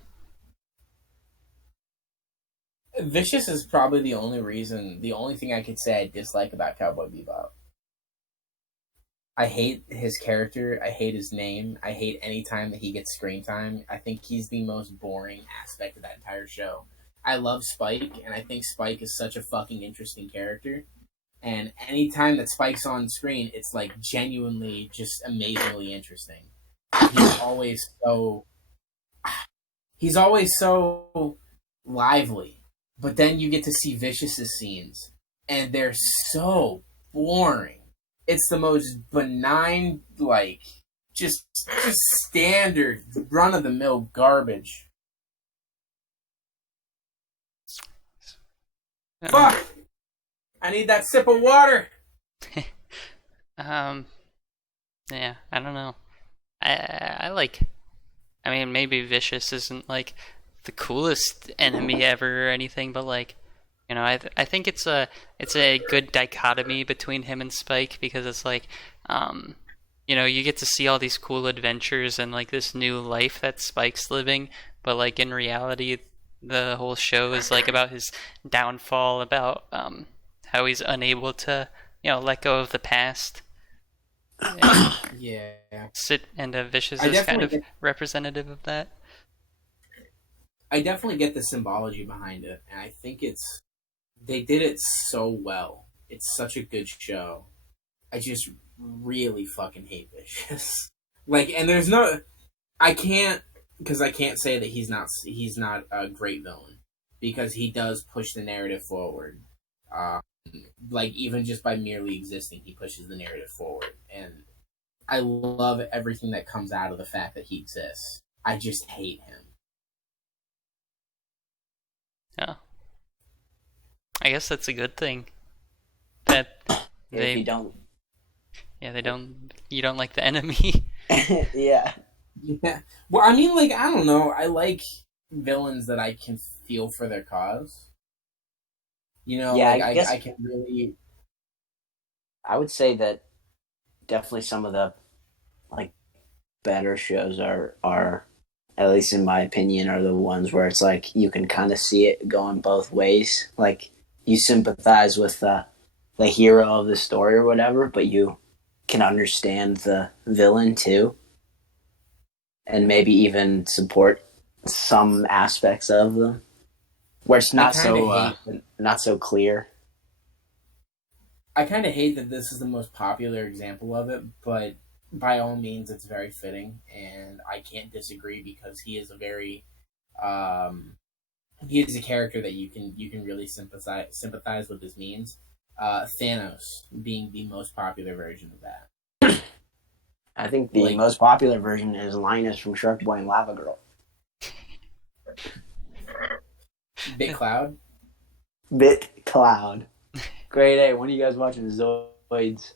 Vicious is probably the only thing I could say I dislike about Cowboy Bebop. I hate his character. I hate his name. I hate any time that he gets screen time. I think he's the most boring aspect of that entire show. I love Spike, and I think Spike is such a fucking interesting character. And any time that Spike's on screen, it's like genuinely just amazingly interesting. He's always so lively. But then you get to see Vicious's scenes, and they're so boring. It's the most benign, like, just standard, run-of-the-mill garbage. Fuck! I need that sip of water! Yeah, I don't know. I mean, maybe Vicious isn't, like, the coolest enemy ever or anything, but like, I think it's a good dichotomy between him and Spike, because it's like, you get to see all these cool adventures and like this new life that Spike's living, but like in reality, the whole show is like about his downfall, about how he's unable to let go of the past. And Yeah, Vicious I is kind definitely of get, representative of that. I definitely get the symbology behind it, and I think they did it so well. It's such a good show. I just really fucking hate Vicious. Like, and there's no, I can't, because I can't say that he's not a great villain, because he does push the narrative forward. Um, like even just by merely existing, he pushes the narrative forward, and I love everything that comes out of the fact that he exists. I just hate him. Yeah, I guess that's a good thing that If they you don't, they don't you don't like the enemy. yeah, Yeah. Well, I mean, like I don't know. I like villains that I can feel for their cause. yeah. Like I guess I can really. I would say that definitely some of the like better shows are at least in my opinion are the ones where it's like you can kind of see it going both ways. Like you sympathize with the hero of the story or whatever, but you can understand the villain too, and maybe even support some aspects of them where it's I kind of hate. not so clear. I kind of hate that this is the most popular example of it, but by all means, it's very fitting, and I can't disagree because um, he is a character that you can really sympathize with his means. Thanos being the most popular version of that. I think the Like most popular version is Linus from Shark Boy and Lava Girl. Big Cloud. Bit Cloud. Grade A. When are you guys watching Zoids?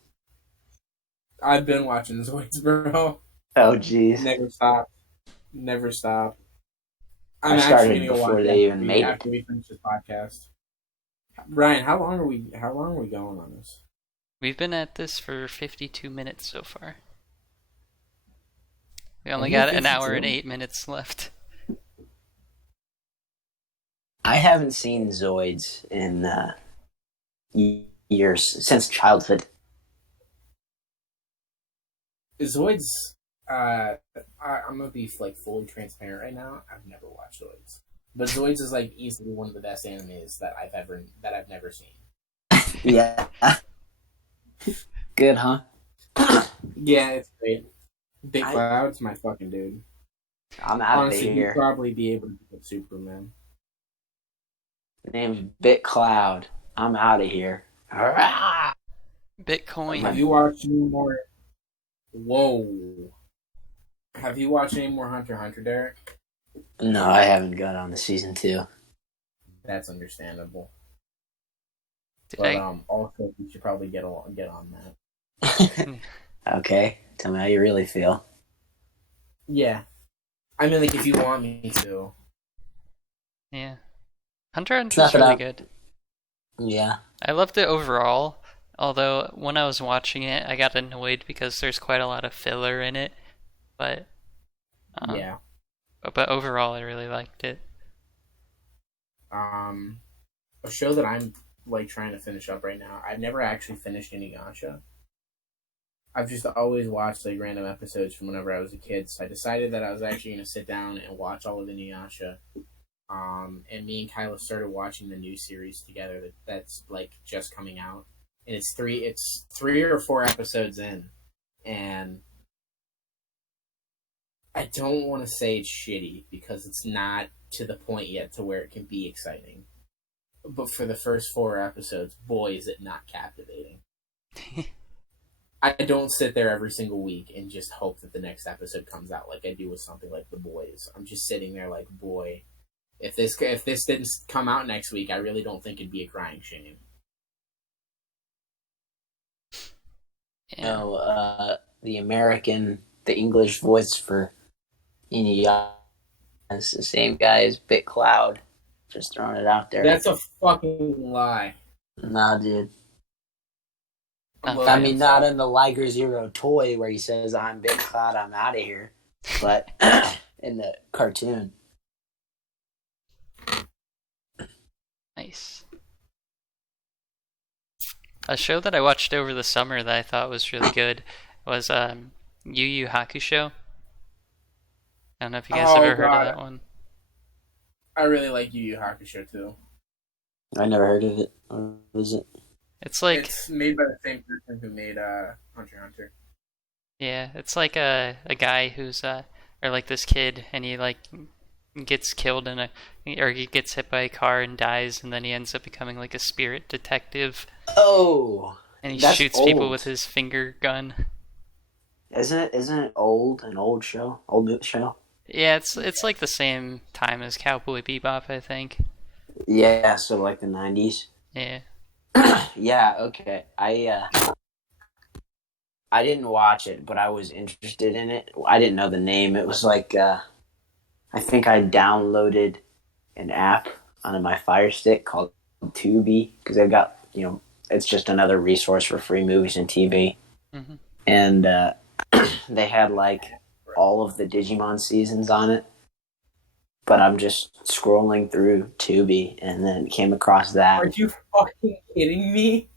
I've been watching Zoids, bro. Oh, jeez. Never stop. Never stop. I I'm actually started gonna go watch before it they even made after it. we finish this podcast. Ryan, how long are we going on this? We've been at this for 52 minutes so far. We only Only got an hour 52? and 8 minutes left. I haven't seen Zoids in years, since childhood. Zoids. I'm gonna be like fully transparent right now. I've never watched Zoids, but Zoids is like easily one of the best animes that I've never seen. Yeah. Good, huh? Yeah, it's great. Big I, Cloud's my fucking dude. I'm out of Honestly, he'd here. probably be able to beat Superman. Name's Bit Cloud. I'm out of here. Hurrah! Bitcoin. Have you watched any more? Whoa. Have you watched any more Hunter x Hunter, Derek? No, I haven't got on to season 2. That's understandable. Did But I? also you should probably get on that. Okay, tell me how you really feel. Yeah. I mean, like if you want me to. Yeah. Hunter x It's Hunter's not that really I- good. Yeah. I loved it overall, although when I was watching it, I got annoyed because there's quite a lot of filler in it. But Yeah. but overall, I really liked it. A show that I'm like trying to finish up right now. I've never actually finished Inuyasha. I've just always watched like random episodes from whenever I was a kid. So I decided that I was actually going to sit down and watch all of Inuyasha. And me and Kyla started watching the new series together that's like just coming out, and it's three or four episodes in, and I don't want to say it's shitty because it's not to the point yet to where it can be exciting. But for the first four episodes, boy, is it not captivating. I don't sit there every single week and just hope that the next episode comes out like I do with something like The Boys. I'm just sitting there like, boy, if this didn't come out next week, I really don't think it'd be a crying shame. Yeah. No, the English voice for Inuyasha is the same guy as Bit Cloud. Just throwing it out there. That's a fucking lie. Nah, dude. Well, I mean, not in the Liger Zero toy where he says, I'm Bit Cloud, I'm out of here. But in the cartoon. Nice. A show that I watched over the summer that I thought was really good was Yu Yu Hakusho. I don't know if you guys Oh ever heard of god, that one. I really like Yu Yu Hakusho too. I never heard of it. What is it? It's like, It's made by the same person who made Hunter x Hunter. yeah, it's like a guy who's or like this kid, and he like gets killed or he gets hit by a car and dies, and then he ends up becoming like a spirit detective, Oh, and he that's shoots people with old. his finger gun. Isn't it? Isn't it old? An old show? Old show? Yeah, it's like the same time as Cowboy Bebop, I think. Yeah, so like the 90s. Yeah. Yeah, okay. I didn't watch it, but I was interested in it. I didn't know the name. It was like I think I downloaded an app on my Fire Stick called Tubi because they've got it's just another resource for free movies and TV, Hmm. and they had like all of the Digimon seasons on it. But I'm just scrolling through Tubi and then came across Are that. you fucking kidding me?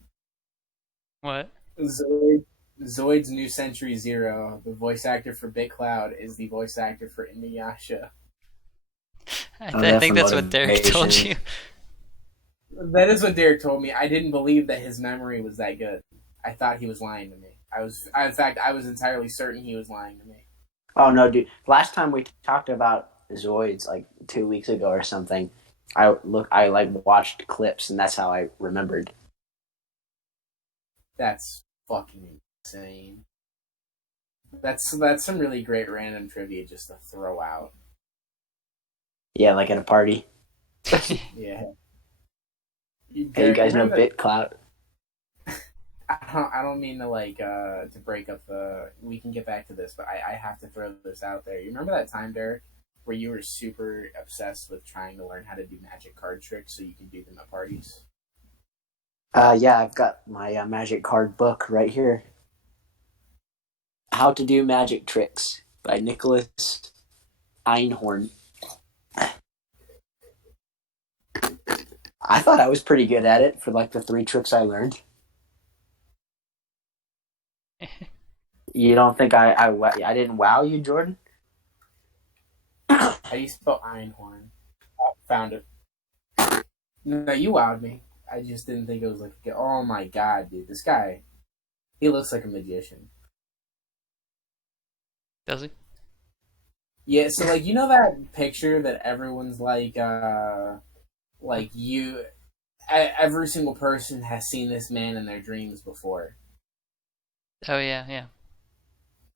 What? Zoid's New Century Zero. The voice actor for Big Cloud is the voice actor for Inuyasha. Oh, I that's think the that's what Derek told motivation. you. That is what Derek told me. I didn't believe that his memory was that good. I thought he was lying to me. In fact, I was entirely certain he was lying to me. Oh no, dude! Last time we talked about Zoids like 2 weeks ago or something. I like watched clips and that's how I remembered. That's fucking insane. That's some really great random trivia just to throw out. Yeah, like at a party. Yeah. Hey, you guys know remember BitClout? I don't mean to to break up the. We can get back to this, but I have to throw this out there. You remember that time, Derek, where you were super obsessed with trying to learn how to do magic card tricks so you can do them at parties? Yeah, I've got my magic card book right here. How to Do Magic Tricks by Nicholas Einhorn. I thought I was pretty good at it for like the 3 tricks I learned. You don't think I didn't wow you, Jordan? How do you spell Einhorn? Found it. No, you wowed me. I just didn't think it was oh my god, dude, this guy, he looks like a magician. Does he? Yeah, so you know that picture that everyone's every single person has seen this man in their dreams before. Oh yeah, yeah.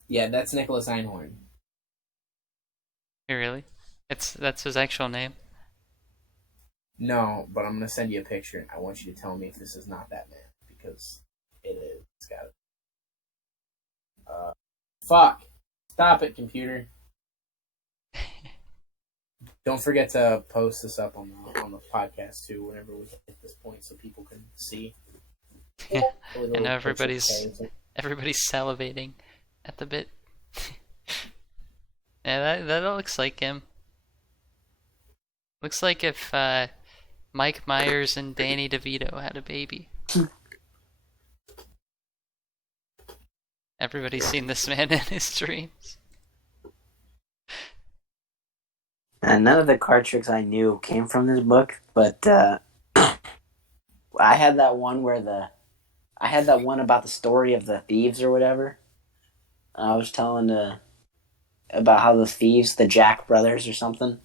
Yeah, that's Nicholas Einhorn. Hey, really? That's his actual name. No, but I'm gonna send you a picture. I want you to tell me if this is not that man because it is. It's got. Fuck! Stop it, computer. Don't forget to post this up on the podcast too whenever we hit this point so people can see. Yeah. And everybody's salivating at the bit. Yeah, that looks like him. Looks like if Mike Myers and Danny DeVito had a baby. Everybody's seen this man in his dreams. And none of the card tricks I knew came from this book, but I had that one about the story of the thieves or whatever. I was telling about how the thieves, the Jack brothers or something,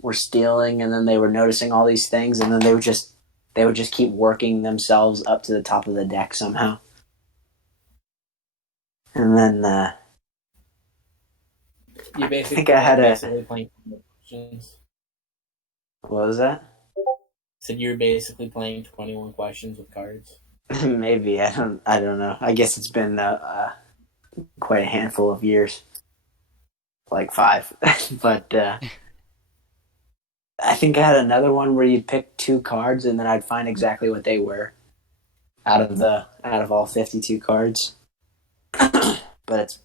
were stealing, and then they were noticing all these things, and then they would just keep working themselves up to the top of the deck somehow. And then you basically, I think I had basically playing questions. What was that? Said you were basically playing 21 questions with cards. Maybe I don't know. I guess it's been quite a handful of years, like 5. But I think I had another one where you'd pick 2 cards and then I'd find exactly what they were out of all 52 cards. But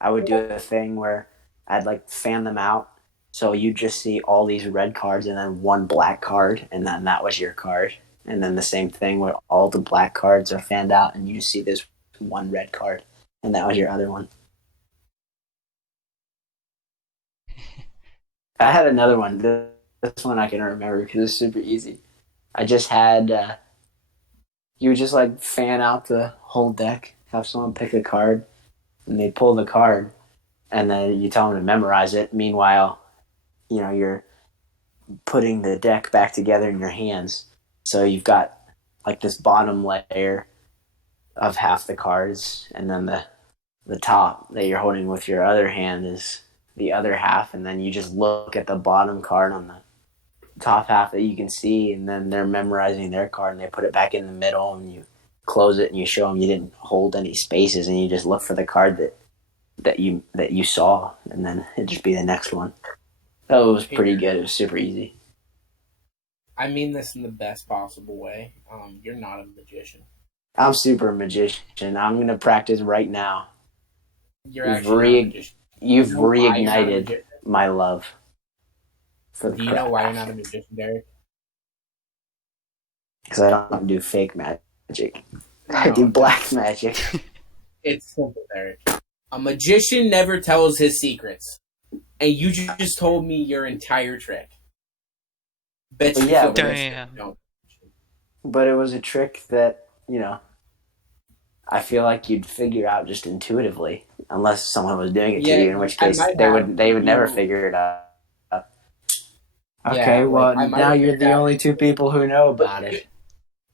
I would do a thing where I'd fan them out, so you'd just see all these red cards and then 1 black card, and then that was your card. And then the same thing where all the black cards are fanned out and you just see this 1 red card. And that was your other one. I had another one. This one I can remember because it's super easy. I just had, you would just like fan out the whole deck, have someone pick a card, and they pull the card, and then you tell them to memorize it. Meanwhile, you're putting the deck back together in your hands. So you've got like this bottom layer of half the cards, and then the top that you're holding with your other hand is the other half, and then you just look at the bottom card on the top half that you can see, and then they're memorizing their card, and they put it back in the middle, and you close it, and you show them you didn't hold any spaces, and you just look for the card that you saw, and then it'd just be the next one. Oh, it was pretty good. It was super easy. I mean this in the best possible way. You're not a magician. I'm super magician. I'm going to practice right now. You're actually not a magician. You've reignited my love for the Do you know why you're not a magician, Derek? Because I don't do fake magic. I do black magic. It's simple, Derek. A magician never tells his secrets. And you just told me your entire trick. Bet you yeah, don't. But it was a trick that, I feel like you'd figure out just intuitively, unless someone was doing it to you, in which case they would never figure it out. Okay, well, now you're the only two people who know about it.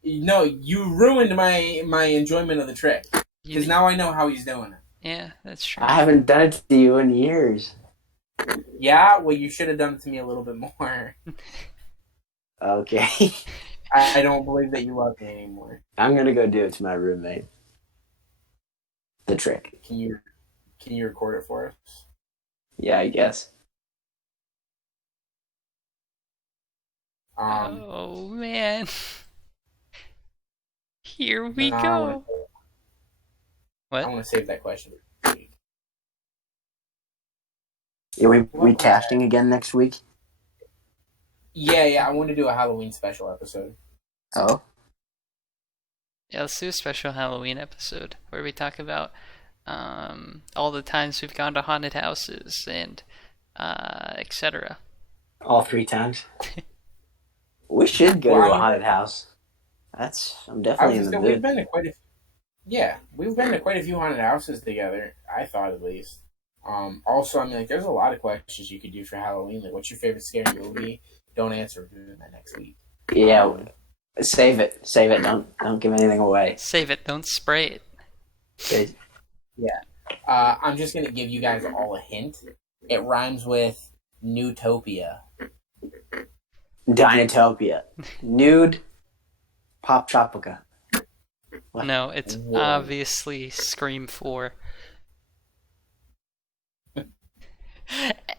No, you ruined my enjoyment of the trick. Because now I know how he's doing it. Yeah, that's true. I haven't done it to you in years. Yeah, well, you should have done it to me a little bit more. Okay. I don't believe that you love me anymore. I'm going to go do it to my roommate. The trick. Can you record it for us? Yeah, I guess. Oh, man. Here we go. What? I want to save that question for next week. Yeah, we casting again next week? Yeah, I want to do a Halloween special episode. Oh? Yeah, let's do a special Halloween episode where we talk about all the times we've gone to haunted houses and etc. All 3 times? We should go to a haunted house. I'm definitely in the mood. We've been to quite a few haunted houses together, I thought at least. Also, I mean, like, there's a lot of questions you could do for Halloween. Like, what's your favorite scary movie? Don't answer. We're doing that next week. Yeah, save it. Don't give anything away. Save it. Don't spray it. Yeah. I'm just gonna give you guys all a hint. It rhymes with Newtopia. Dinotopia. Nude. Pop Tropica. What? No, it's obviously Scream 4.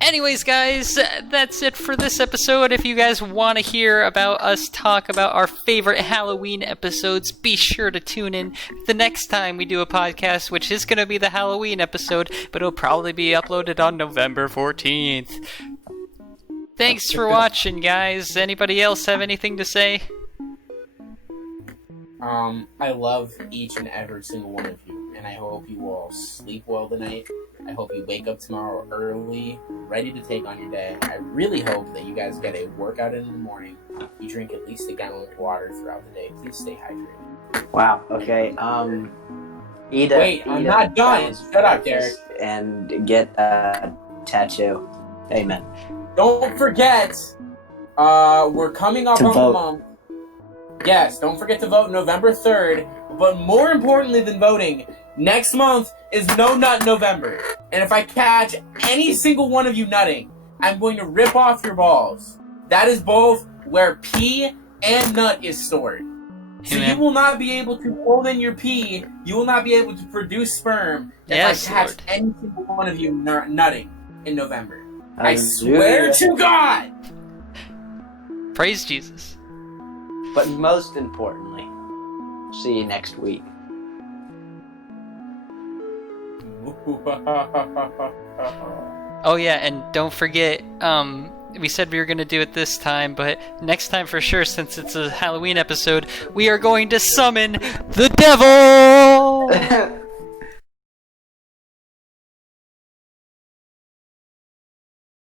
Anyways, guys, that's it for this episode. If you guys want to hear about us talk about our favorite Halloween episodes, be sure to tune in the next time we do a podcast, which is going to be the Halloween episode, but it'll probably be uploaded on November 14th. Thanks for watching, guys. Anybody else have anything to say? I love each and every single one of you, and I hope you all sleep well tonight. I hope you wake up tomorrow early, ready to take on your day. I really hope that you guys get a workout in the morning. You drink at least a gallon of water throughout the day. Please stay hydrated. Wow, okay. I'm not done. Shut up, Derek. And get a tattoo. Amen. Don't forget, we're coming up on the month. Yes, don't forget to vote November 3rd. But more importantly than voting, next month is No Nut November. And if I catch any single one of you nutting, I'm going to rip off your balls. That is both where pee and nut is stored. So you will not be able to hold in your pee. You will not be able to produce sperm if I catch any single one of you nutting in November. I swear to God! Praise Jesus. But most importantly, see you next week. Oh yeah, and don't forget, we said we were going to do it this time, but next time for sure, since it's a Halloween episode, we are going to summon the devil!